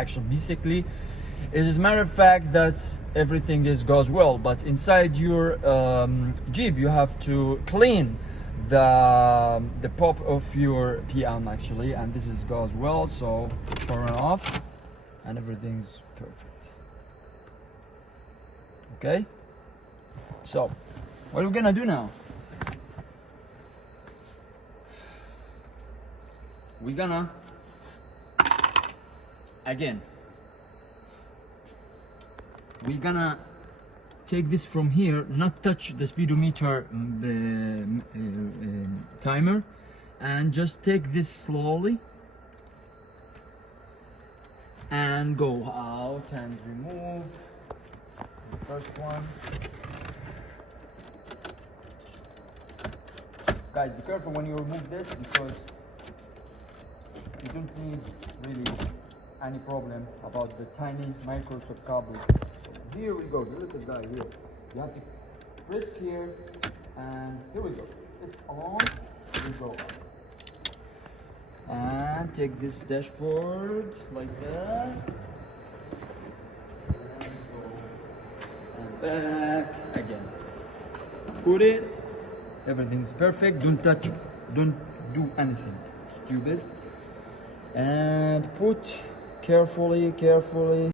actually basically. As a matter of fact, that's everything goes well, but inside your Jeep you have to clean the pop of your PM actually, and this goes well. So turn it off and everything's perfect. Okay, so what are we gonna do now? We're gonna take this from here, not touch the speedometer timer, and just take this slowly and go out and remove the first one. Guys, be careful when you remove this, because you don't need really any problem about the tiny Microsoft cable. So here we go, the little guy here. You have to press here, and here we go. It's on, here we go. And take this dashboard like that. And go. And back again. Put it. Everything's perfect. Don't touch it. Don't do anything stupid. And put carefully.